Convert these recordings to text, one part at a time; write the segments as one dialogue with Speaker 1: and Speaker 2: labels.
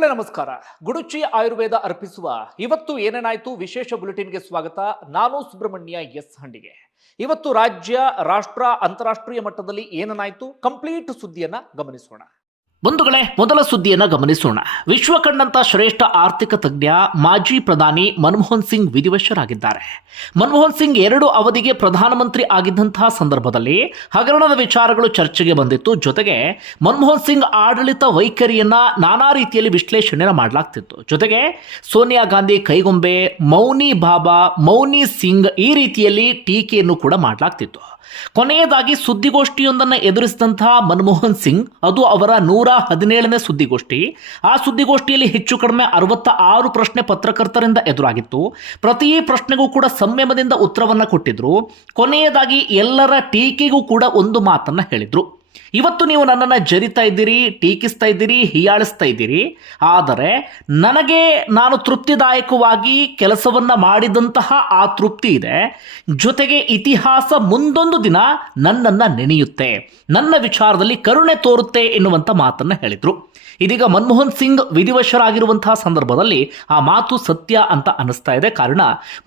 Speaker 1: ನಮಸ್ಕಾರ. ಗುಡುಚಿ ಆಯುರ್ವೇದ ಅರ್ಪಿಸುವ ಇವತ್ತು ಏನೇನಾಯ್ತು ವಿಶೇಷ ಬುಲೆಟಿನ್ಗೆ ಸ್ವಾಗತ ನಾನು ಸುಬ್ರಹ್ಮಣ್ಯ ಎಸ್ ಹಂಡಿಗೆ. ಇವತ್ತು ರಾಜ್ಯ, ರಾಷ್ಟ್ರ, ಅಂತಾರಾಷ್ಟ್ರೀಯ ಮಟ್ಟದಲ್ಲಿ ಏನೇನಾಯ್ತು ಕಂಪ್ಲೀಟ್ ಸುದ್ದಿಯನ್ನ ಗಮನಿಸೋಣ. ಬಂಧುಗಳೇ, ಮೊದಲ ಸುದ್ದಿಯನ್ನು ಗಮನಿಸೋಣ. ವಿಶ್ವ ಕಂಡಂತ ಶ್ರೇಷ್ಠ ಆರ್ಥಿಕ ತಜ್ಞ ಮಾಜಿ ಪ್ರಧಾನಿ ಮನಮೋಹನ್ ಸಿಂಗ್ ವಿಧಿವಶರಾಗಿದ್ದಾರೆ. ಮನಮೋಹನ್ ಸಿಂಗ್ ಎರಡು ಅವಧಿಗೆ ಪ್ರಧಾನಮಂತ್ರಿ ಆಗಿದ್ದಂತಹ ಸಂದರ್ಭದಲ್ಲಿ ಹಗರಣದ ವಿಚಾರಗಳು ಚರ್ಚೆಗೆ ಬಂದಿತ್ತು. ಜೊತೆಗೆ ಮನಮೋಹನ್ ಸಿಂಗ್ ಆಡಳಿತ ವೈಖರಿಯನ್ನ ನಾನಾ ರೀತಿಯಲ್ಲಿ ವಿಶ್ಲೇಷಣೆ ಮಾಡಲಾಗ್ತಿತ್ತು. ಜೊತೆಗೆ ಸೋನಿಯಾ ಗಾಂಧಿ ಕೈಗೊಂಬೆ, ಮೌನಿ ಬಾಬಾ, ಮೌನಿ ಸಿಂಗ್ ಈ ರೀತಿಯಲ್ಲಿ ಟೀಕೆಯನ್ನು ಕೂಡ ಮಾಡಲಾಗ್ತಿತ್ತು. ಕೊನೆಯದಾಗಿ ಸುದ್ದಿಗೋಷ್ಠಿಯೊಂದನ್ನು ಎದುರಿಸಿದಂತಹ ಮನಮೋಹನ್ ಸಿಂಗ್, ಅದು ಅವರ ನೂರ ಹದಿನೇಳನೇ ಸುದ್ದಿಗೋಷ್ಠಿ. ಆ ಸುದ್ದಿಗೋಷ್ಠಿಯಲ್ಲಿ ಹೆಚ್ಚು ಕಡಿಮೆ ಅರವತ್ತ ಆರು ಪ್ರಶ್ನೆ ಪತ್ರಕರ್ತರಿಂದ ಎದುರಾಗಿತ್ತು. ಪ್ರತಿ ಪ್ರಶ್ನೆಗೂ ಕೂಡ ಸಂಯಮದಿಂದ ಉತ್ತರವನ್ನು ಕೊಟ್ಟಿದ್ರು. ಕೊನೆಯದಾಗಿ ಎಲ್ಲರ ಟೀಕೆಗೂ ಕೂಡ ಒಂದು ಮಾತನ್ನು ಹೇಳಿದ್ರು. ಇವತ್ತು ನೀವು ನನ್ನನ್ನು ಜರಿತಾ ಇದ್ದೀರಿ, ಟೀಕಿಸ್ತಾ ಇದ್ದೀರಿ, ಹೀಯಾಳಿಸ್ತಾ ಇದ್ದೀರಿ. ಆದರೆ ನನಗೆ ನಾನು ತೃಪ್ತಿದಾಯಕವಾಗಿ ಕೆಲಸವನ್ನು ಮಾಡಿದಂತಹ ಆ ತೃಪ್ತಿ ಇದೆ. ಜೊತೆಗೆ ಇತಿಹಾಸ ಮುಂದೊಂದು ದಿನ ನನ್ನನ್ನು ನೆನೆಯುತ್ತೆ. ನನ್ನ ವಿಚಾರದಲ್ಲಿ ಕರುಣೆ ತೋರುತ್ತೆ ಎನ್ನುವಂಥ ಮಾತನ್ನು ಹೇಳಿದರು. ಇದೀಗ ಮನಮೋಹನ್ ಸಿಂಗ್ ವಿಧಿವಶರಾಗಿರುವಂತಹ ಸಂದರ್ಭದಲ್ಲಿ ಆ ಮಾತು ಸತ್ಯ ಅಂತ ಅನಿಸ್ತಾ ಇದೆ. ಕಾರಣ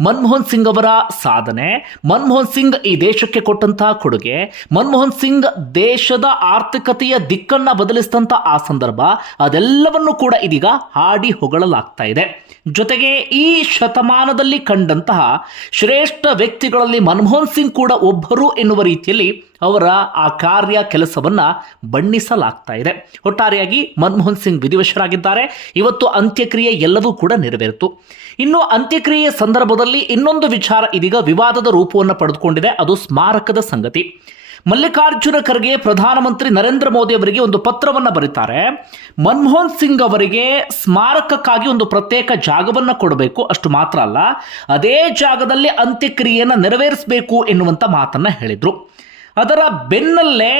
Speaker 1: ಮನಮೋಹನ್ ಸಿಂಗ್ ಅವರ ಸಾಧನೆ, ಮನಮೋಹನ್ ಸಿಂಗ್ ಈ ದೇಶಕ್ಕೆ ಕೊಟ್ಟಂತಹ ಕೊಡುಗೆ, ಮನಮೋಹನ್ ಸಿಂಗ್ ದೇಶದ ಆರ್ಥಿಕತೆಯ ದಿಕ್ಕನ್ನ ಬದಲಿಸಿದಂತ ಆ ಸಂದರ್ಭ ಅದೆಲ್ಲವನ್ನು ಕೂಡ ಇದೀಗ ಹಾಡಿ ಹೊಗಳಲಾಗ್ತಾ ಇದೆ. ಜೊತೆಗೆ ಈ ಶತಮಾನದಲ್ಲಿ ಕಂಡಂತಹ ಶ್ರೇಷ್ಠ ವ್ಯಕ್ತಿಗಳಲ್ಲಿ ಮನಮೋಹನ್ ಸಿಂಗ್ ಕೂಡ ಒಬ್ಬರು ಎನ್ನುವ ರೀತಿಯಲ್ಲಿ ಅವರ ಆ ಕಾರ್ಯ ಕೆಲಸವನ್ನ ಬಣ್ಣಿಸಲಾಗ್ತಾ ಇದೆ. ಒಟ್ಟಾರೆಯಾಗಿ ಮನಮೋಹನ್ ಸಿಂಗ್ ವಿಧಿವಶರಾಗಿದ್ದಾರೆ. ಇವತ್ತು ಅಂತ್ಯಕ್ರಿಯೆ ಎಲ್ಲವೂ ಕೂಡ ನೆರವೇರಿತು. ಇನ್ನು ಅಂತ್ಯಕ್ರಿಯೆಯ ಸಂದರ್ಭದಲ್ಲಿ ಇನ್ನೊಂದು ವಿಚಾರ ಇದೀಗ ವಿವಾದದ ರೂಪವನ್ನು ಪಡೆದುಕೊಂಡಿದೆ. ಅದು ಸ್ಮಾರಕದ ಸಂಗತಿ. ಮಲ್ಲಿಕಾರ್ಜುನ ಖರ್ಗೆ ಪ್ರಧಾನಮಂತ್ರಿ ನರೇಂದ್ರ ಮೋದಿ ಅವರಿಗೆ ಒಂದು ಪತ್ರವನ್ನು ಬರೀತಾರೆ. ಮನಮೋಹನ್ ಸಿಂಗ್ ಅವರಿಗೆ ಸ್ಮಾರಕಕ್ಕಾಗಿ ಒಂದು ಪ್ರತ್ಯೇಕ ಜಾಗವನ್ನು ಕೊಡಬೇಕು. ಅಷ್ಟು ಮಾತ್ರ ಅಲ್ಲ, ಅದೇ ಜಾಗದಲ್ಲಿ ಅಂತ್ಯಕ್ರಿಯೆಯನ್ನು ನೆರವೇರಿಸಬೇಕು ಎನ್ನುವಂಥ ಮಾತನ್ನು ಹೇಳಿದರು. ಅದರ ಬೆನ್ನಲ್ಲೇ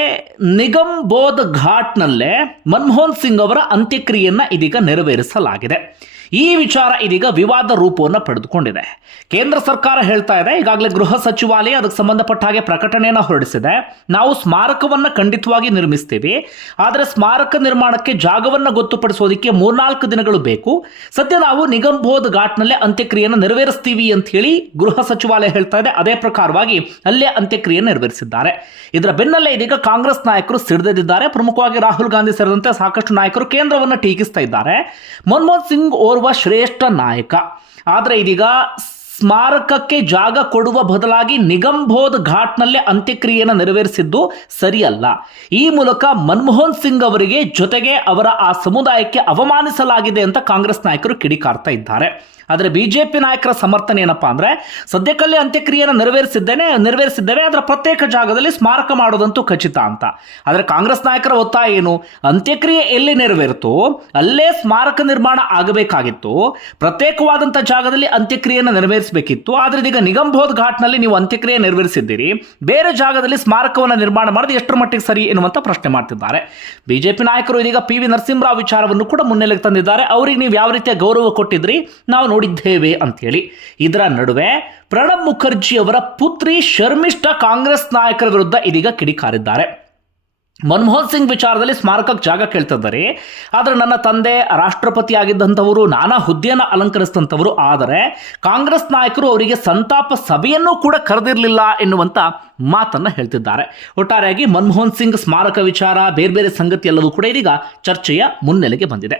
Speaker 1: ನಿಗಮ್ ಬೋಧ್ ಘಾಟ್ನಲ್ಲೇ ಮನಮೋಹನ್ ಸಿಂಗ್ ಅವರ ಅಂತ್ಯಕ್ರಿಯೆಯನ್ನು ಇದೀಗ ನೆರವೇರಿಸಲಾಗಿದೆ. ಈ ವಿಚಾರ ಇದೀಗ ವಿವಾದ ರೂಪವನ್ನು ಪಡೆದುಕೊಂಡಿದೆ. ಕೇಂದ್ರ ಸರ್ಕಾರ ಹೇಳ್ತಾ ಇದೆ, ಈಗಾಗಲೇ ಗೃಹ ಸಚಿವಾಲಯ ಅದಕ್ಕೆ ಸಂಬಂಧಪಟ್ಟ ಹಾಗೆ ಪ್ರಕಟಣೆಯನ್ನು ಹೊರಡಿಸಿದೆ. ನಾವು ಸ್ಮಾರಕವನ್ನು ಖಂಡಿತವಾಗಿ ನಿರ್ಮಿಸ್ತೀವಿ. ಆದರೆ ಸ್ಮಾರಕ ನಿರ್ಮಾಣಕ್ಕೆ ಜಾಗವನ್ನು ಗೊತ್ತುಪಡಿಸೋದಕ್ಕೆ ಮೂರ್ನಾಲ್ಕು ದಿನಗಳು ಬೇಕು. ಸದ್ಯ ನಾವು ನಿಗಂಬೋಧ್ ಘಾಟ್ನಲ್ಲೇ ಅಂತ್ಯಕ್ರಿಯೆಯನ್ನು ನೆರವೇರಿಸ್ತೀವಿ ಅಂತ ಹೇಳಿ ಗೃಹ ಸಚಿವಾಲಯ ಹೇಳ್ತಾ ಇದೆ. ಅದೇ ಪ್ರಕಾರವಾಗಿ ಅಲ್ಲೇ ಅಂತ್ಯಕ್ರಿಯೆ ನೆರವೇರಿಸಿದ್ದಾರೆ. ಇದರ ಬೆನ್ನಲ್ಲೇ ಇದೀಗ ಕಾಂಗ್ರೆಸ್ ನಾಯಕರು ಸಿಡಿದಿದ್ದಾರೆ ಪ್ರಮುಖವಾಗಿ ರಾಹುಲ್ ಗಾಂಧಿ ಸೇರಿದಂತೆ ಸಾಕಷ್ಟು ನಾಯಕರು ಕೇಂದ್ರವನ್ನು ಟೀಕಿಸ್ತಾ ಇದ್ದಾರೆ. ಮನಮೋಹನ್ ಸಿಂಗ್ ಓರ್ವ ಶ್ರೇಷ್ಠ ನಾಯಕ. ಆದರೆ ಇದೀಗ ಸ್ಮಾರಕಕ್ಕೆ ಜಾಗ ಕೊಡುವ ಬದಲಾಗಿ ನಿಗಂಬೋಧ್ ಘಾಟ್ನಲ್ಲೇ ಅಂತ್ಯಕ್ರಿಯೆಯನ್ನು ನೆರವೇರಿಸಿದ್ದು ಸರಿಯಲ್ಲ. ಈ ಮೂಲಕ ಮನಮೋಹನ್ ಸಿಂಗ್ ಅವರಿಗೆ ಜೊತೆಗೆ ಅವರ ಆ ಸಮುದಾಯಕ್ಕೆ ಅವಮಾನಿಸಲಾಗಿದೆ ಅಂತ ಕಾಂಗ್ರೆಸ್ ನಾಯಕರು ಕಿಡಿಕಾರ್ತಾ ಇದ್ದಾರೆ. ಆದರೆ ಬಿಜೆಪಿ ನಾಯಕರ ಸಮರ್ಥನೆ ಏನಪ್ಪಾ ಅಂದ್ರೆ, ಸದ್ಯಕ್ಕಲ್ಲೇ ಅಂತ್ಯಕ್ರಿಯೆಯನ್ನು ನೆರವೇರಿಸಿದ್ದೇನೆ, ನೆರವೇರಿಸಿದ್ದೇವೆ ಅದರ ಪ್ರತ್ಯೇಕ ಜಾಗದಲ್ಲಿ ಸ್ಮಾರಕ ಮಾಡೋದಂತೂ ಖಚಿತ ಅಂತ. ಆದರೆ ಕಾಂಗ್ರೆಸ್ ನಾಯಕರ ಒತ್ತಾಯ ಏನು? ಅಂತ್ಯಕ್ರಿಯೆ ಎಲ್ಲಿ ನೆರವೇರಿತು? ಅಲ್ಲೇ ಸ್ಮಾರಕ ನಿರ್ಮಾಣ ಆಗಬೇಕಾಗಿತ್ತು. ಪ್ರತ್ಯೇಕವಾದಂಥ ಜಾಗದಲ್ಲಿ ಅಂತ್ಯಕ್ರಿಯೆಯನ್ನು ನೆರವೇರಿಸಬೇಕಿತ್ತು ಆದರೆ ಇದೀಗ ಘಾಟ್ ಘಾಟ್ನಲ್ಲಿ ನೀವು ಅಂತ್ಯಕ್ರಿಯೆ ನೆರವೇರಿಸಿದ್ದೀರಿ ಬೇರೆ ಜಾಗದಲ್ಲಿ ಸ್ಮಾರಕವನ್ನು ನಿರ್ಮಾಣ ಮಾಡೋದು ಎಷ್ಟರ ಮಟ್ಟಿಗೆ ಸರಿ ಎನ್ನುವಂತ ಪ್ರಶ್ನೆ ಮಾಡ್ತಿದ್ದಾರೆ. ಬಿಜೆಪಿ ನಾಯಕರು ಇದೀಗ ಪಿ ವಿ ನರಸಿಂಹರಾವ್ ವಿಚಾರವನ್ನು ಕೂಡ ಮುನ್ನೆಲೆಗೆ ತಂದಿದ್ದಾರೆ. ಅವರಿಗೆ ನೀವು ಯಾವ ರೀತಿಯ ಗೌರವ ಕೊಟ್ಟಿದ್ರಿ? ನಾವು ನೋಡಿದ್ದೇವೆ ಅಂತೇಳಿ. ಇದರ ನಡುವೆ ಪ್ರಣಬ್ ಮುಖರ್ಜಿ ಅವರ ಪುತ್ರಿ ಶರ್ಮಿಷ್ಠಾ ಕಾಂಗ್ರೆಸ್ ನಾಯಕರ ವಿರುದ್ಧ ಇದೀಗ ಕಿಡಿಕಾರಿದ್ದಾರೆ. ಮನಮೋಹನ್ ಸಿಂಗ್ ವಿಚಾರದಲ್ಲಿ ಸ್ಮಾರಕಕ್ಕೆ ಜಾಗ ಕೇಳ್ತಿದ್ದಾರೆ. ಆದರೆ ನನ್ನ ತಂದೆ ರಾಷ್ಟ್ರಪತಿ ಆಗಿದ್ದಂಥವರು ನಾನಾ ಹುದ್ದೆಯನ್ನು ಅಲಂಕರಿಸಿದಂಥವರು, ಆದರೆ ಕಾಂಗ್ರೆಸ್ ನಾಯಕರು ಅವರಿಗೆ ಸಂತಾಪ ಸಭೆಯನ್ನು ಕೂಡ ಕರೆದಿರಲಿಲ್ಲ ಎನ್ನುವಂಥ ಮಾತನ್ನು ಹೇಳ್ತಿದ್ದಾರೆ. ಒಟ್ಟಾರೆಯಾಗಿ ಮನಮೋಹನ್ ಸಿಂಗ್ ಸ್ಮಾರಕ ವಿಚಾರ ಬೇರೆ ಬೇರೆ ಸಂಗತಿ ಎಲ್ಲವೂ ಕೂಡ ಇದೀಗ ಚರ್ಚೆಯ ಮುನ್ನೆಲೆಗೆ ಬಂದಿದೆ.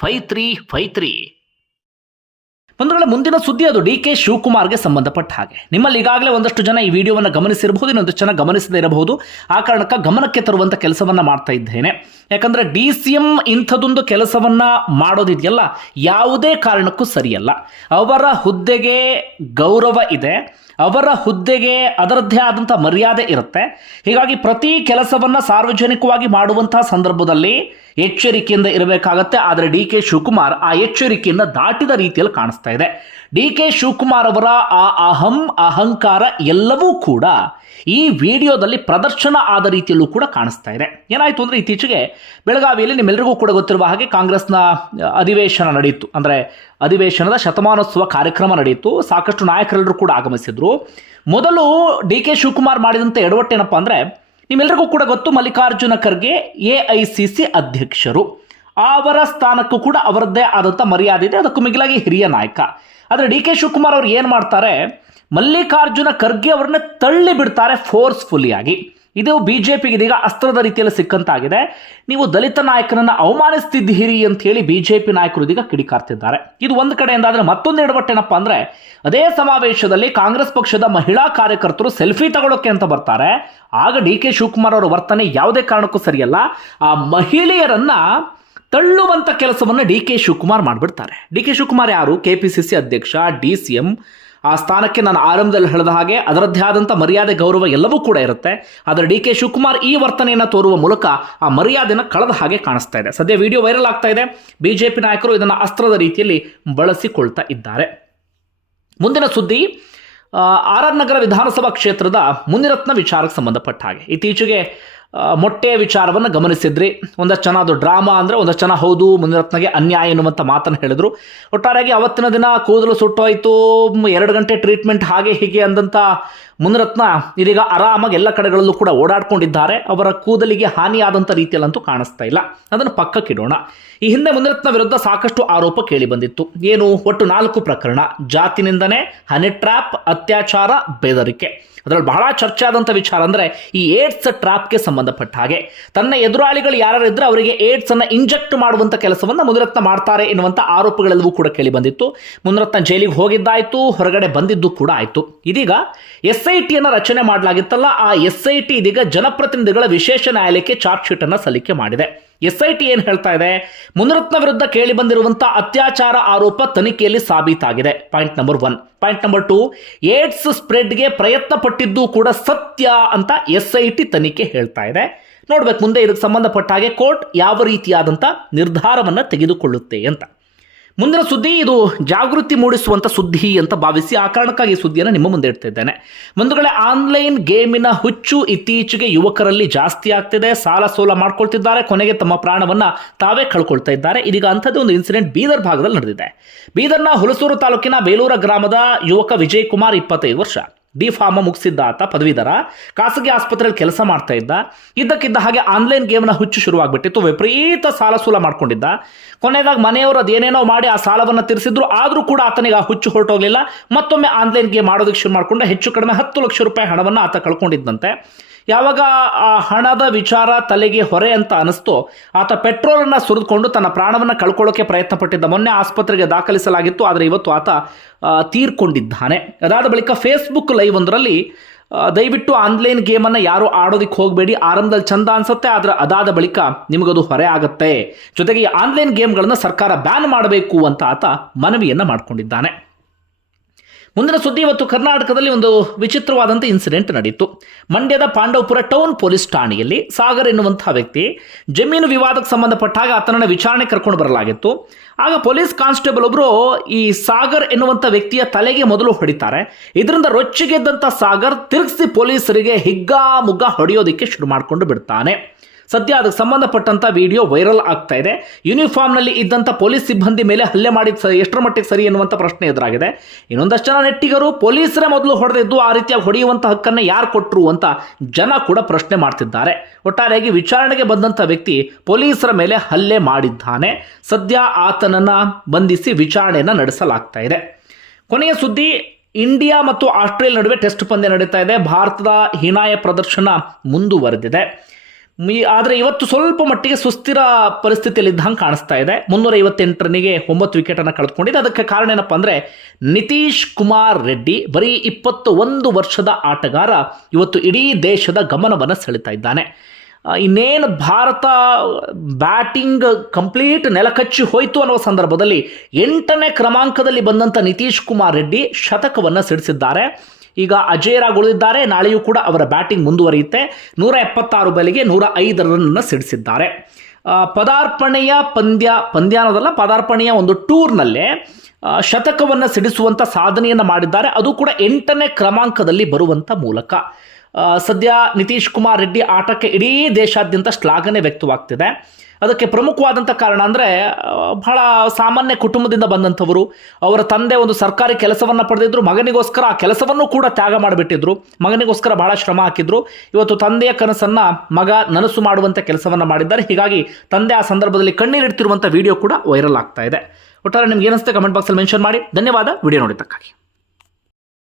Speaker 1: five three five three ಬಂಧುಗಳ ಮುಂದಿನ ಸುದ್ದಿ ಅದು ಡಿ ಕೆ ಶಿವಕುಮಾರ್ಗೆ ಸಂಬಂಧಪಟ್ಟ ಹಾಗೆ. ನಿಮ್ಮಲ್ಲಿ ಈಗಾಗಲೇ ಒಂದಷ್ಟು ಜನ ಈ ವಿಡಿಯೋವನ್ನು ಗಮನಿಸಿರಬಹುದು, ಇನ್ನೊಂದಷ್ಟು ಜನ ಗಮನಿಸದೇ ಇರಬಹುದು. ಆ ಕಾರಣಕ್ಕೆ ಗಮನಕ್ಕೆ ತರುವಂಥ ಕೆಲಸವನ್ನು ಮಾಡ್ತಾ ಇದ್ದೇನೆ. ಯಾಕಂದ್ರೆ ಡಿ ಸಿ ಎಂ ಇಂಥದೊಂದು ಕೆಲಸವನ್ನು ಮಾಡೋದಿದೆಯಲ್ಲ, ಯಾವುದೇ ಕಾರಣಕ್ಕೂ ಸರಿಯಲ್ಲ. ಅವರ ಹುದ್ದೆಗೆ ಗೌರವ ಇದೆ, ಅವರ ಹುದ್ದೆಗೆ ಅದರದ್ದೇ ಆದಂಥ ಮರ್ಯಾದೆ ಇರುತ್ತೆ. ಹೀಗಾಗಿ ಪ್ರತಿ ಕೆಲಸವನ್ನು ಸಾರ್ವಜನಿಕವಾಗಿ ಮಾಡುವಂತಹ ಸಂದರ್ಭದಲ್ಲಿ ಎಚ್ಚರಿಕೆಯಿಂದ ಇರಬೇಕಾಗತ್ತೆ. ಆದರೆ ಡಿ ಕೆ ಶಿವಕುಮಾರ್ ಆ ಎಚ್ಚರಿಕೆಯಿಂದ ದಾಟಿದ ರೀತಿಯಲ್ಲಿ ಕಾಣಿಸ್ತಾ ಇದೆ. ಡಿ ಕೆ ಶಿವಕುಮಾರ್ ಅವರ ಆ ಅಹಂ, ಅಹಂಕಾರ ಎಲ್ಲವೂ ಕೂಡ ಈ ವಿಡಿಯೋದಲ್ಲಿ ಪ್ರದರ್ಶನ ಆದ ರೀತಿಯಲ್ಲೂ ಕೂಡ ಕಾಣಿಸ್ತಾ ಇದೆ. ಏನಾಯಿತು ಅಂದರೆ ಇತ್ತೀಚೆಗೆ ಬೆಳಗಾವಿಯಲ್ಲಿ ನಿಮ್ಮೆಲ್ಲರಿಗೂ ಕೂಡ ಗೊತ್ತಿರುವ ಹಾಗೆ ಕಾಂಗ್ರೆಸ್ನ ಅಧಿವೇಶನ ನಡೆಯಿತು ಅಂದರೆ ಅಧಿವೇಶನದ ಶತಮಾನೋತ್ಸವ ಕಾರ್ಯಕ್ರಮ ನಡೆಯಿತು ಸಾಕಷ್ಟು ನಾಯಕರೆಲ್ಲರೂ ಕೂಡ ಆಗಮಿಸಿದ್ರು. ಮೊದಲು ಡಿ ಕೆ ಶಿವಕುಮಾರ್ ಮಾಡಿದಂಥ ಎಡವಟ್ಟೇನಪ್ಪ ಅಂದರೆ ನಿಮ್ಮೆಲ್ಲರಿಗೂ ಕೂಡ ಗೊತ್ತು Mallikarjuna Kharge A I C C ಅಧ್ಯಕ್ಷರು. ಅವರ ಸ್ಥಾನಕ್ಕೂ ಕೂಡ ಅವರದ್ದೇ ಆದಂಥ ಮರ್ಯಾದೆ ಇದೆ. ಅದಕ್ಕೂ ಮಿಗಿಲಾಗಿ ಹಿರಿಯ ನಾಯಕ. ಆದರೆ ಡಿ ಕೆ ಶಿವಕುಮಾರ್ ಅವ್ರು ಏನು ಮಾಡ್ತಾರೆ? ಮಲ್ಲಿಕಾರ್ಜುನ ಖರ್ಗೆ ಅವರನ್ನ ತಳ್ಳಿ ಬಿಡ್ತಾರೆ ಫೋರ್ಸ್ಫುಲ್ಲಿ ಆಗಿ. ಇದು ಬಿ ಜೆ ಪಿಗೆ ಇದೀಗ ಅಸ್ತ್ರದ ರೀತಿಯಲ್ಲಿ ಸಿಕ್ಕಂತಾಗಿದೆ. ನೀವು ದಲಿತ ನಾಯಕನನ್ನು ಅವಮಾನಿಸ್ತಿದ್ದೀರಿ ಅಂತ ಹೇಳಿ ಬಿ ಜೆ ಪಿ ನಾಯಕರು ಇದೀಗ ಕಿಡಿಕಾರ್ತಿದ್ದಾರೆ. ಇದು ಒಂದು ಕಡೆಯಿಂದ ಆದರೆ ಮತ್ತೊಂದು ಎಡವಟ್ಟೇನಪ್ಪ ಅಂದರೆ ಅದೇ ಸಮಾವೇಶದಲ್ಲಿ ಕಾಂಗ್ರೆಸ್ ಪಕ್ಷದ ಮಹಿಳಾ ಕಾರ್ಯಕರ್ತರು ಸೆಲ್ಫಿ ತಗೊಳ್ಳೋಕೆ ಅಂತ ಬರ್ತಾರೆ. ಆಗ ಡಿ ಕೆ ಶಿವಕುಮಾರ್ ಅವರ ವರ್ತನೆ ಯಾವುದೇ ಕಾರಣಕ್ಕೂ ಸರಿಯಲ್ಲ. ಆ ಮಹಿಳೆಯರನ್ನ ತಳ್ಳುವಂತ ಕೆಲಸವನ್ನು ಡಿ ಕೆ ಶಿವಕುಮಾರ್ ಮಾಡಿಬಿಡ್ತಾರೆ. ಡಿ ಕೆ ಶಿವಕುಮಾರ್ ಯಾರು? ಕೆ ಪಿ ಸಿ ಸಿ ಅಧ್ಯಕ್ಷ, ಡಿ ಸಿ ಎಂ. ಆ ಸ್ಥಾನಕ್ಕೆ ನಾನು ಆರಂಭದಲ್ಲಿ ಹೇಳಿದ ಹಾಗೆ ಅದರದ್ದೇ ಆದಂಥ ಮರ್ಯಾದೆ, ಗೌರವ ಎಲ್ಲವೂ ಕೂಡ ಇರುತ್ತೆ. ಆದರೆ ಡಿ ಕೆ ಶಿವಕುಮಾರ್ ಈ ವರ್ತನೆಯನ್ನು ತೋರುವ ಮೂಲಕ ಆ ಮರ್ಯಾದೆನ ಕಳೆದ ಹಾಗೆ ಕಾಣಿಸ್ತಾ ಇದೆ. ಸದ್ಯ ವಿಡಿಯೋ ವೈರಲ್ ಆಗ್ತಾ ಇದೆ. ಬಿಜೆಪಿ ನಾಯಕರು ಇದನ್ನು ಅಸ್ತ್ರದ ರೀತಿಯಲ್ಲಿ ಬಳಸಿಕೊಳ್ತಾ ಇದ್ದಾರೆ. ಮುಂದಿನ ಸುದ್ದಿ ಆರ್ ಆರ್ ನಗರ ವಿಧಾನಸಭಾ ಕ್ಷೇತ್ರದ ಮುನಿರತ್ನ ವಿಚಾರಕ್ಕೆ ಸಂಬಂಧಪಟ್ಟ ಹಾಗೆ. ಇತ್ತೀಚೆಗೆ ಆ, ಮೊಟ್ಟೆಯ ವಿಚಾರವನ್ನು ಗಮನಿಸಿದ್ರಿ. ಒಂದಷ್ಟು ಜನ ಅದು ಡ್ರಾಮಾ ಅಂದರೆ ಒಂದಷ್ಟು ಜನ ಹೌದು ಮುನಿರತ್ನಗೆ ಅನ್ಯಾಯ ಎನ್ನುವಂಥ ಮಾತನ್ನು ಹೇಳಿದ್ರು. ಒಟ್ಟಾರೆಯಾಗಿ ಅವತ್ತಿನ ದಿನ ಕೂದಲು ಸುಟ್ಟೋಯ್ತು ಎರಡು ಗಂಟೆ ಟ್ರೀಟ್ಮೆಂಟ್ ಹಾಗೆ ಹೀಗೆ ಅಂದಂಥ ಮುನಿರತ್ನ ಇದೀಗ ಆರಾಮಾಗಿ ಎಲ್ಲ ಕಡೆಗಳಲ್ಲೂ ಕೂಡ ಓಡಾಡ್ಕೊಂಡಿದ್ದಾರೆ. ಅವರ ಕೂದಲಿಗೆ ಹಾನಿಯಾದಂಥ ರೀತಿಯಲ್ಲಂತೂ ಕಾಣಿಸ್ತಾ ಇಲ್ಲ. ಅದನ್ನು ಪಕ್ಕಕ್ಕಿಡೋಣ ಈ ಹಿಂದೆ ಮುನಿರತ್ನ ವಿರುದ್ಧ ಸಾಕಷ್ಟು ಆರೋಪ ಕೇಳಿ ಬಂದಿತ್ತು. ಏನು ಒಟ್ಟು ನಾಲ್ಕು ಪ್ರಕರಣ. ಜಾತಿನಿಂದನೇ ಹನಿ ಟ್ರ್ಯಾಪ್ ಅತ್ಯಾಚಾರ ಬೆದರಿಕೆ. ಅದರಲ್ಲಿ ಬಹಳ ಚರ್ಚೆ ಆದಂಥ ವಿಚಾರ ಅಂದರೆ ಈ ಏಡ್ಸ್ ಟ್ರಾಪ್ಗೆ ಸಂಬಂಧಪಟ್ಟ ಹಾಗೆ. ತನ್ನ ಎದುರಾಳಿಗಳು ಯಾರು ಇದ್ರೆ ಅವರಿಗೆ ಏಡ್ಸ್ ಅನ್ನು ಇಂಜೆಕ್ಟ್ ಮಾಡುವಂಥ ಕೆಲಸವನ್ನು ಮುನಿರತ್ನ ಮಾಡ್ತಾರೆ ಎನ್ನುವಂಥ ಆರೋಪಗಳೆಲ್ಲವೂ ಕೂಡ ಕೇಳಿ ಬಂದಿತ್ತು. ಮುನಿರತ್ನ ಜೈಲಿಗೆ ಹೋಗಿದ್ದಾಯಿತು, ಹೊರಗಡೆ ಬಂದಿದ್ದು ಕೂಡ ಆಯಿತು. ಇದೀಗ ಎಸ್ ಐ ಟಿಯನ್ನು ರಚನೆ ಮಾಡಲಾಗಿತ್ತಲ್ಲ, ಆ ಎಸ್ ಐ ಟಿ ಇದೀಗ ಜನಪ್ರತಿನಿಧಿಗಳ ವಿಶೇಷ ನ್ಯಾಯಾಲಯಕ್ಕೆ ಚಾರ್ಜ್ ಶೀಟ್ ಸಲ್ಲಿಕೆ ಮಾಡಿದೆ. ಎಸ್ ಐ ಟಿ ಏನು ಹೇಳ್ತಾ ಇದೆ? ಮುನರತ್ನ ವಿರುದ್ಧ ಕೇಳಿ ಬಂದಿರುವಂತಹ ಅತ್ಯಾಚಾರ ಆರೋಪ ತನಿಖೆಯಲ್ಲಿ ಸಾಬೀತಾಗಿದೆ. Point number one. Point number two, AIDS ಸ್ಪ್ರೆಡ್ಗೆ ಪ್ರಯತ್ನ ಪಟ್ಟಿದ್ದು ಕೂಡ ಸತ್ಯ ಅಂತ ಎಸ್ ಐ ಟಿ ತನಿಖೆ ಹೇಳ್ತಾ ಇದೆ. ನೋಡ್ಬೇಕು ಮುಂದೆ ಇದಕ್ಕೆ ಸಂಬಂಧಪಟ್ಟ ಹಾಗೆ ಕೋರ್ಟ್ ಯಾವ ರೀತಿಯಾದಂಥ ನಿರ್ಧಾರವನ್ನು ತೆಗೆದುಕೊಳ್ಳುತ್ತೆ ಅಂತ. ಮುಂದಿನ ಸುದ್ದಿ, ಇದು ಜಾಗೃತಿ ಮೂಡಿಸುವಂಥ ಸುದ್ದಿ ಅಂತ ಭಾವಿಸಿ ಆ ಕಾರಣಕ್ಕಾಗಿ ಈ ಸುದ್ದಿಯನ್ನು ನಿಮ್ಮ ಮುಂದೆ ಇಡ್ತಾ ಇದ್ದೇನೆ ಮುಂದುಗಡೆ ಆನ್ಲೈನ್ ಗೇಮಿನ ಹುಚ್ಚು ಇತ್ತೀಚೆಗೆ ಯುವಕರಲ್ಲಿ ಜಾಸ್ತಿ ಆಗ್ತಿದೆ. ಸಾಲ ಸೋಲ ಮಾಡ್ಕೊಳ್ತಿದ್ದಾರೆ. ಕೊನೆಗೆ ತಮ್ಮ ಪ್ರಾಣವನ್ನ ತಾವೇ ಕಳ್ಕೊಳ್ತಾ ಇದ್ದಾರೆ. ಇದೀಗ ಅಂಥದ್ದೇ ಒಂದು ಇನ್ಸಿಡೆಂಟ್ ಬೀದರ್ ಭಾಗದಲ್ಲಿ ನಡೆದಿದೆ. ಬೀದರ್ನ ಹುಲಸೂರು ತಾಲೂಕಿನ ಬೇಲೂರ ಗ್ರಾಮದ ಯುವಕ ವಿಜಯ್ ಕುಮಾರ್ ಇಪ್ಪತ್ತೈದು ವರ್ಷ. ಡಿ ಫಾರ್ಮ ಮುಗಿಸಿದ್ದ ಆತ ಪದವೀಧರ. ಖಾಸಗಿ ಆಸ್ಪತ್ರೆಯಲ್ಲಿ ಕೆಲಸ ಮಾಡ್ತಾ ಇದ್ದ. ಇದ್ದಕ್ಕಿದ್ದ ಹಾಗೆ ಆನ್ಲೈನ್ ಗೇಮ್ನ ಹುಚ್ಚು ಶುರುವಾಗ್ಬಿಟ್ಟಿತ್ತು. ವಿಪರೀತ ಸಾಲ ಸೂಲ ಮಾಡ್ಕೊಂಡಿದ್ದ. ಕೊನೆಯದಾಗ ಮನೆಯವರು ಅದೇನೇನೋ ಮಾಡಿ ಆ ಸಾಲವನ್ನು ತೀರಿಸಿದ್ರು. ಆದರೂ ಕೂಡ ಆತನಿಗೆ ಆ ಹುಚ್ಚು ಹೊರಟೋಗ್ಲಿಲ್ಲ. ಮತ್ತೊಮ್ಮೆ ಆನ್ಲೈನ್ ಗೇಮ್ ಆಡೋದಕ್ಕೆ ಶುರು ಮಾಡಿಕೊಂಡು ಹೆಚ್ಚು ಕಡಿಮೆ ಹತ್ತು ಲಕ್ಷ ರೂಪಾಯಿ ಹಣವನ್ನು ಆತ ಕಳ್ಕೊಂಡಿದ್ದಂತೆ. ಯಾವಾಗ ಆ ಹಣದ ವಿಚಾರ ತಲೆಗೆ ಹೊರೆ ಅಂತ ಅನಿಸ್ತೋ, ಆತ ಪೆಟ್ರೋಲನ್ನು ಸುರಿದುಕೊಂಡು ತನ್ನ ಪ್ರಾಣವನ್ನು ಕಳ್ಕೊಳ್ಳೋಕೆ ಪ್ರಯತ್ನ ಪಟ್ಟಿದ್ದ ಮೊನ್ನೆ ಆಸ್ಪತ್ರೆಗೆ ದಾಖಲಿಸಲಾಗಿತ್ತು, ಆದರೆ ಇವತ್ತು ಆತ ತೀರ್ಕೊಂಡಿದ್ದಾನೆ. ಅದಾದ ಬಳಿಕ ಫೇಸ್ಬುಕ್ ಲೈವ್ ಒಂದರಲ್ಲಿ ದಯವಿಟ್ಟು ಆನ್ಲೈನ್ ಗೇಮನ್ನು ಯಾರು ಆಡೋದಕ್ಕೆ ಹೋಗಬೇಡಿ, ಆರಂಭದಲ್ಲಿ ಚಂದ ಅನ್ಸುತ್ತೆ, ಆದರೆ ಅದಾದ ಬಳಿಕ ನಿಮಗದು ಹೊರೆ ಆಗುತ್ತೆ. ಜೊತೆಗೆ ಈ ಆನ್ಲೈನ್ ಗೇಮ್ಗಳನ್ನು ಸರ್ಕಾರ ಬ್ಯಾನ್ ಮಾಡಬೇಕು ಅಂತ ಆತ ಮನವಿಯನ್ನು ಮಾಡಿಕೊಂಡಿದ್ದಾನೆ. ಮುಂದಿನ ಸುದ್ದಿ ಇವತ್ತು ಕರ್ನಾಟಕದಲ್ಲಿ ಒಂದು ವಿಚಿತ್ರವಾದಂಥ ಇನ್ಸಿಡೆಂಟ್ ನಡೆಯಿತು ಮಂಡ್ಯದ ಪಾಂಡವಪುರ ಟೌನ್ ಪೊಲೀಸ್ ಠಾಣೆಯಲ್ಲಿ ಸಾಗರ್ ಎನ್ನುವಂತಹ ವ್ಯಕ್ತಿ ಜಮೀನು ವಿವಾದಕ್ಕೆ ಸಂಬಂಧಪಟ್ಟಾಗ ಆತನನ್ನು ವಿಚಾರಣೆ ಕರ್ಕೊಂಡು ಬರಲಾಗಿತ್ತು. ಆಗ ಪೊಲೀಸ್ ಕಾನ್ಸ್ಟೇಬಲ್ ಒಬ್ಬರು ಈ ಸಾಗರ್ ಎನ್ನುವಂಥ ವ್ಯಕ್ತಿಯ ತಲೆಗೆ ಮೊದಲು ಹೊಡಿತಾರೆ. ಇದರಿಂದ ರೊಚ್ಚಿಗೆದ್ದಂಥ ಸಾಗರ್ ತಿರುಗಿಸಿ ಪೊಲೀಸರಿಗೆ ಹಿಗ್ಗಾ ಮುಗ್ಗ ಹೊಡೆಯೋದಕ್ಕೆ ಶುರು ಮಾಡಿಕೊಂಡು ಬಿಡ್ತಾನೆ. ಸದ್ಯ ಅದಕ್ಕೆ ಸಂಬಂಧಪಟ್ಟಂತ ವಿಡಿಯೋ ವೈರಲ್ ಆಗ್ತಾ ಇದೆ. ಯೂನಿಫಾರ್ಮ್ನಲ್ಲಿ ಇದ್ದಂಥ ಪೊಲೀಸ್ ಸಿಬ್ಬಂದಿ ಮೇಲೆ ಹಲ್ಲೆ ಮಾಡಿದ ಎಷ್ಟರ ಮಟ್ಟಿಗೆ ಸರಿ ಎನ್ನುವಂಥ ಪ್ರಶ್ನೆ ಎದುರಾಗಿದೆ. ಇನ್ನೊಂದಷ್ಟು ಜನ ನೆಟ್ಟಿಗರು, ಪೊಲೀಸರೇ ಮೊದಲು ಹೊಡೆದಿದ್ದು ಆ ರೀತಿಯಾಗಿ ಹೊಡೆಯುವಂಥ ಹಕ್ಕನ್ನು ಯಾರು ಕೊಟ್ಟರು ಅಂತ ಜನ ಕೂಡ ಪ್ರಶ್ನೆ ಮಾಡ್ತಿದ್ದಾರೆ. ಒಟ್ಟಾರೆಯಾಗಿ ವಿಚಾರಣೆಗೆ ಬಂದಂಥ ವ್ಯಕ್ತಿ ಪೊಲೀಸರ ಮೇಲೆ ಹಲ್ಲೆ ಮಾಡಿದ್ದಾನೆ. ಸದ್ಯ ಆತನನ್ನು ಬಂಧಿಸಿ ವಿಚಾರಣೆಯನ್ನು ನಡೆಸಲಾಗ್ತಾ ಇದೆ. ಕೊನೆಯ ಸುದ್ದಿ, ಇಂಡಿಯಾ ಮತ್ತು ಆಸ್ಟ್ರೇಲಿಯಾ ನಡುವೆ ಟೆಸ್ಟ್ ಪಂದ್ಯ ನಡೀತಾ ಇದೆ. ಭಾರತದ ಹೀನಾಯ ಪ್ರದರ್ಶನ ಮುಂದುವರೆದಿದೆ. ಆದರೆ ಇವತ್ತು ಸ್ವಲ್ಪ ಮಟ್ಟಿಗೆ ಸುಸ್ಥಿರ ಪರಿಸ್ಥಿತಿಯಲ್ಲಿ ಇದ್ದಂಗೆ ಕಾಣಿಸ್ತಾ ಇದೆ. ಮುನ್ನೂರ ಐವತ್ತೆಂಟು ರನ್ನಿಗೆ ಒಂಬತ್ತು ವಿಕೆಟನ್ನು ಕಳೆದುಕೊಂಡಿದೆ. ಅದಕ್ಕೆ ಕಾರಣ ಏನಪ್ಪ ಅಂದರೆ, ನಿತೀಶ್ ಕುಮಾರ್ ರೆಡ್ಡಿ ಬರೀ ಇಪ್ಪತ್ತು ಒಂದು ವರ್ಷದ ಆಟಗಾರ ಇವತ್ತು ಇಡೀ ದೇಶದ ಗಮನವನ್ನು ಸೆಳೀತಾ ಇದ್ದಾನೆ. ಇನ್ನೇನು ಭಾರತ ಬ್ಯಾಟಿಂಗ್ ಕಂಪ್ಲೀಟ್ ನೆಲಕಚ್ಚಿ ಹೋಯಿತು ಅನ್ನೋ ಸಂದರ್ಭದಲ್ಲಿ ಎಂಟನೇ ಕ್ರಮಾಂಕದಲ್ಲಿ ಬಂದಂಥ ನಿತೀಶ್ ಕುಮಾರ್ ರೆಡ್ಡಿ ಶತಕವನ್ನು ಸಿಡಿಸಿದ್ದಾರೆ. ಈಗ ಅಜೇರಾಗಿ ಉಳಿದಿದ್ದಾರೆ ನಾಳೆಯೂ ಕೂಡ ಅವರ ಬ್ಯಾಟಿಂಗ್ ಮುಂದುವರಿಯುತ್ತೆ. ನೂರ ಎಪ್ಪತ್ತಾರು ಬಲಿಗೆ ನೂರ ಐದು ರನ್ನನ್ನು ಸಿಡಿಸಿದ್ದಾರೆ. ಪದಾರ್ಪಣೆಯ ಪಂದ್ಯ ಪಂದ್ಯ ಅನ್ನೋದಲ್ಲ, ಪದಾರ್ಪಣೆಯ ಒಂದು ಟೂರ್ನಲ್ಲೇ ಶತಕವನ್ನು ಸಿಡಿಸುವಂಥ ಸಾಧನೆಯನ್ನು ಮಾಡಿದ್ದಾರೆ. ಅದು ಕೂಡ ಎಂಟನೇ ಕ್ರಮಾಂಕದಲ್ಲಿ ಬರುವಂಥ ಮೂಲಕ. ಸದ್ಯ ನಿತೀಶ್ ಕುಮಾರ್ ರೆಡ್ಡಿ ಆಟಕ್ಕೆ ಇಡೀ ದೇಶಾದ್ಯಂತ ಶ್ಲಾಘನೆ ವ್ಯಕ್ತವಾಗ್ತಿದೆ. ಅದಕ್ಕೆ ಪ್ರಮುಖವಾದಂಥ ಕಾರಣ ಅಂದರೆ ಬಹಳ ಸಾಮಾನ್ಯ ಕುಟುಂಬದಿಂದ ಬಂದಂಥವರು, ಅವರ ತಂದೆ ಒಂದು ಸರ್ಕಾರಿ ಕೆಲಸವನ್ನು ಪಡೆದಿದ್ದರು ಮಗನಿಗೋಸ್ಕರ ಆ ಕೆಲಸವನ್ನು ಕೂಡ ತ್ಯಾಗ ಮಾಡಿಬಿಟ್ಟಿದ್ರು, ಮಗನಿಗೋಸ್ಕರ ಬಹಳ ಶ್ರಮ ಹಾಕಿದ್ರು. ಇವತ್ತು ತಂದೆಯ ಕನಸನ್ನು ಮಗ ನನಸು ಮಾಡುವಂಥ ಕೆಲಸವನ್ನು ಮಾಡಿದ್ದಾರೆ. ಹೀಗಾಗಿ ತಂದೆ ಆ ಸಂದರ್ಭದಲ್ಲಿ ಕಣ್ಣೀರಿಡ್ತಿರುವಂಥ ವಿಡಿಯೋ ಕೂಡ ವೈರಲ್ ಆಗ್ತಾ ಇದೆ. ಒಟ್ಟಾರೆ ನಿಮ್ಗೆ ಏನಿಸುತ್ತೆ ಕಮೆಂಟ್ ಬಾಕ್ಸಲ್ಲಿ ಮೆನ್ಷನ್ ಮಾಡಿ. ಧನ್ಯವಾದ. ವಿಡಿಯೋ ನೋಡಿದ್ದಕ್ಕಾಗಿ.